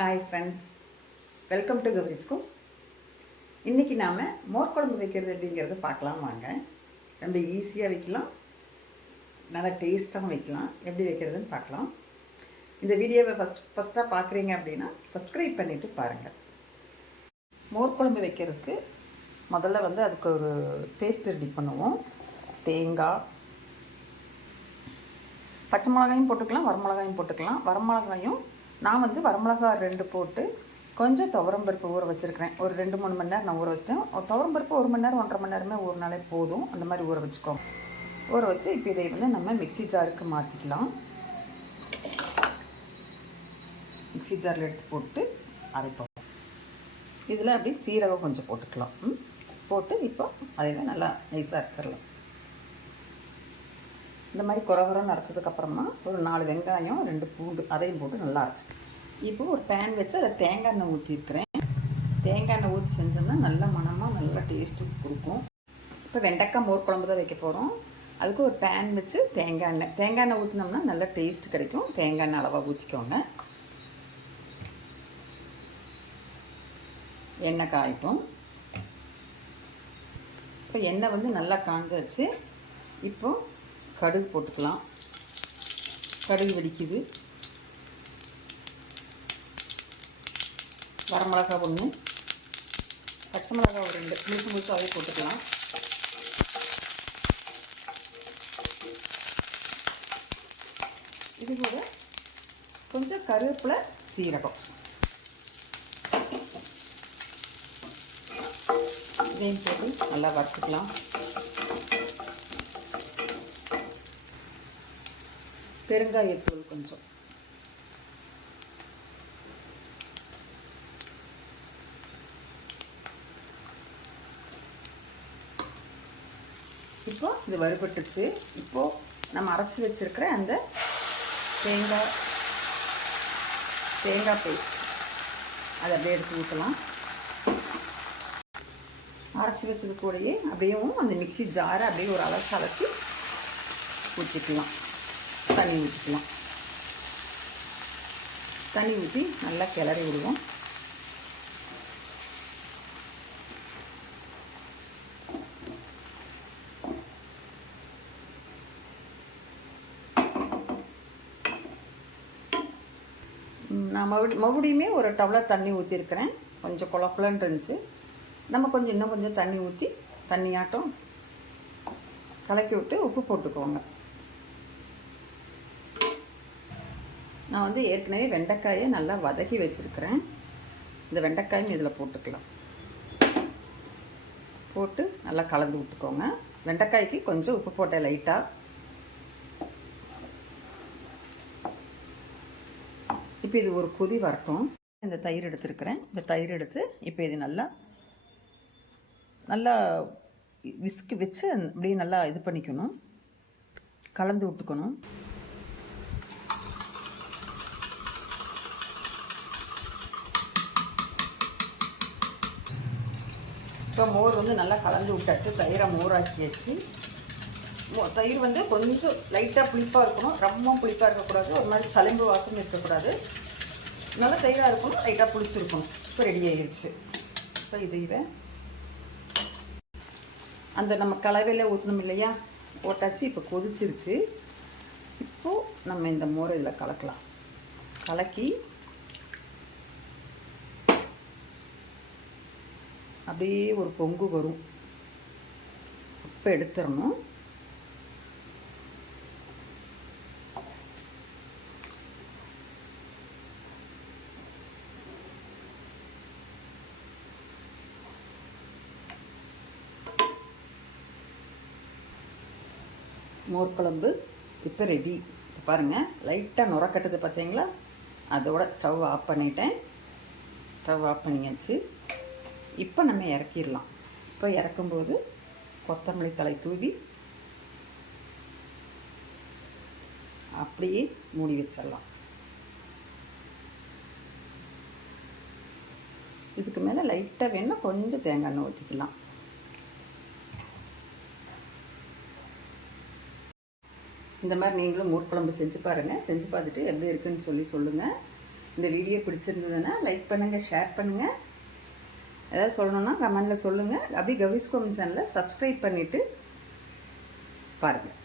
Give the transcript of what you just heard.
Hi friends, welcome to Gowri's cook. இன்றைக்கி நாம் மோர் குழம்பு வைக்கிறது எப்படிங்கிறத பார்க்கலாம் வாங்க. ரொம்ப ஈஸியாக வைக்கலாம், நல்லா டேஸ்ட்டாகவும் வைக்கலாம். எப்படி வைக்கிறதுன்னு பார்க்கலாம். இந்த வீடியோவை ஃபஸ்ட்டாக பார்க்குறீங்க அப்படின்னா சப்ஸ்கிரைப் பண்ணிவிட்டு பாருங்கள். மோர் குழம்பு வைக்கிறதுக்கு முதல்ல அதுக்கு ஒரு பேஸ்ட் ரெடி பண்ணுவோம். தேங்காய், பச்சை மிளகாயும் போட்டுக்கலாம், வரமிளகாயும் போட்டுக்கலாம். வரமிளகாயும் நான் வரமிளகா 2 போட்டு கொஞ்சம் துவரம்பருப்பு ஊற வச்சுருக்கிறேன். ஒரு 2-3 மணி நேரம் நான் ஊற வச்சிட்டேன். துவரம்பருப்பு 1 மணி நேரம் 1.5 மணி நேரமே ஊறினாலே போதும். அந்த மாதிரி ஊற வச்சுக்கோங்க. ஊற வச்சு இப்போ இதை நம்ம மிக்ஸி ஜாருக்கு மாற்றிக்கலாம். மிக்ஸி ஜாரில் எடுத்து போட்டு அரைப்போம். இதில் அப்படி சீரகம் கொஞ்சம் போட்டுக்கலாம். போட்டு இப்போ அதை நல்லா நைஸாக அரைச்சிடலாம். இந்த மாதிரி குறகுறன்னு அரைச்சதுக்கப்புறமா ஒரு 4 வெங்காயம் 2 பூண்டு அதையும் போட்டு நல்லா அரைச்சிக்கலாம். இப்போ ஒரு பேன் வச்சு அதில் தேங்காய் எண்ணெய் ஊற்றிருக்கிறேன். தேங்காய் எண்ணெய் ஊற்றி செஞ்சோம்னா நல்ல மணமாக நல்லா டேஸ்ட்டு கொடுக்கும். இப்போ வெண்டைக்காய் மோர் குழம்பு தான் வைக்க போகிறோம். அதுக்கு ஒரு பேன் வச்சு தேங்காய் எண்ணெய் ஊற்றினோம்னா நல்லா டேஸ்ட் கிடைக்கும். தேங்காய் எண்ணெய் அளவாக ஊற்றிக்கோங்க. எண்ணெய் காயட்டும். இப்போ எண்ணெய் நல்லா காஞ்சாச்சு. இப்போ கடுகு போட்டுக்கலாம். கடுகு வெடிக்குது. வரமிளகா 1, பச்சை மிளகா ஒரு 2 முழுசாகவே போட்டுக்கலாம். இது கூட கொஞ்சம் கருவேப்பிலை, சீரகம் இதையும் போட்டு நல்லா வறுத்துக்கலாம். பெருங்காயத்தூள் கொஞ்சம், இப்போ இது வறுபட்டுச்சு. இப்போது நம்ம அரைச்சி வச்சுருக்கிற அந்த தேங்காய் பேஸ்ட் அதை அப்படியே எடுத்து ஊற்றலாம். அரைச்சி வச்சது கூடயே அப்படியும் அந்த மிக்ஸி ஜாரை அப்படியே ஒரு அலசி ஊற்றிக்கலாம். தண்ணி ஊற்றிக்கலாம். தண்ணி ஊற்றி நல்லா கிளறி விடுவோம். நான் மறுபடியுமே ஒரு டம்ளர் தண்ணி ஊற்றிருக்கிறேன். கொஞ்சம் குழப்பலன்னு இருந்துச்சு. நம்ம இன்னும் கொஞ்சம் தண்ணி ஊற்றி தண்ணியாட்டம் கலக்கி விட்டு உப்பு போட்டுக்கோங்க. நான் ஏற்கனவே வெண்டைக்காயை நல்லா வதக்கி வச்சுருக்கிறேன். இந்த வெண்டைக்காயும் இதில் போட்டுக்கலாம். போட்டு நல்லா கலந்து விட்டுக்கோங்க. வெண்டைக்காய்க்கு கொஞ்சம் உப்பு போட்டேன் லைட்டாக. இப்போ இது ஒரு கொதி வரட்டும். இந்த தயிர் எடுத்துருக்கிறேன். இந்த தயிர் எடுத்து இப்போ இது நல்லா விஸ்கி வச்சு அப்படியே நல்லா இது பண்ணிக்கணும், கலந்து விட்டுக்கணும். இப்போ மோர் நல்லா கலந்து விட்டாச்சு. தயிரை மோராக்கியாச்சு. தயிர் கொஞ்சம் லைட்டாக புளிப்பாக இருக்கணும், ரொம்ப புளிப்பாக இருக்கக்கூடாது, ஒரு மாதிரி சளிம்பு வாசம் இருக்கக்கூடாது. நல்லா தயிராக இருக்கணும், லைட்டாக புளிச்சிருக்கணும். இப்போ ரெடி ஆகிடுச்சு. இப்போ இதை அந்த நம்ம கலவையில் ஊற்றணும் இல்லையா, போட்டாச்சு. இப்போ கொதிச்சிருச்சு. இப்போது நம்ம இந்த மோரை இதில் கலக்கலாம். கலக்கி அப்படியே ஒரு பொங்கு வரும். இப்போ எடுத்துடணும். மோர் குழம்பு இப்போ ரெடி. இப்போ பாருங்கள், லைட்டாக நுரக்கட்டுது பார்த்தீங்களா? அதோட ஸ்டவ் ஆஃப் பண்ணிட்டேன். ஸ்டவ் ஆஃப் பண்ணியாச்சு. இப்போ நம்ம இறக்கிடலாம். இப்போ இறக்கும்போது கொத்தமல்லி தழை தூவி அப்படியே மூடி வச்சிடலாம். இதுக்கு மேலே லைட்டாக வேணும்னா கொஞ்சம் தேங்காய் எண்ணெய் ஊற்றிக்கலாம். இந்த மாதிரி நீங்களும் மோர் குழம்பு செஞ்சு பாருங்கள். செஞ்சு பார்த்துட்டு எப்படி இருக்குன்னு சொல்லுங்கள். இந்த வீடியோ பிடிச்சிருந்ததுன்னா லைக் பண்ணுங்கள், ஷேர் பண்ணுங்கள். ஏதாவது சொல்லணுன்னா கமெண்டில் சொல்லுங்கள். அப்படியே கவிஸ்கோம் சேனலை சப்ஸ்கிரைப் பண்ணிவிட்டு பாருங்கள்.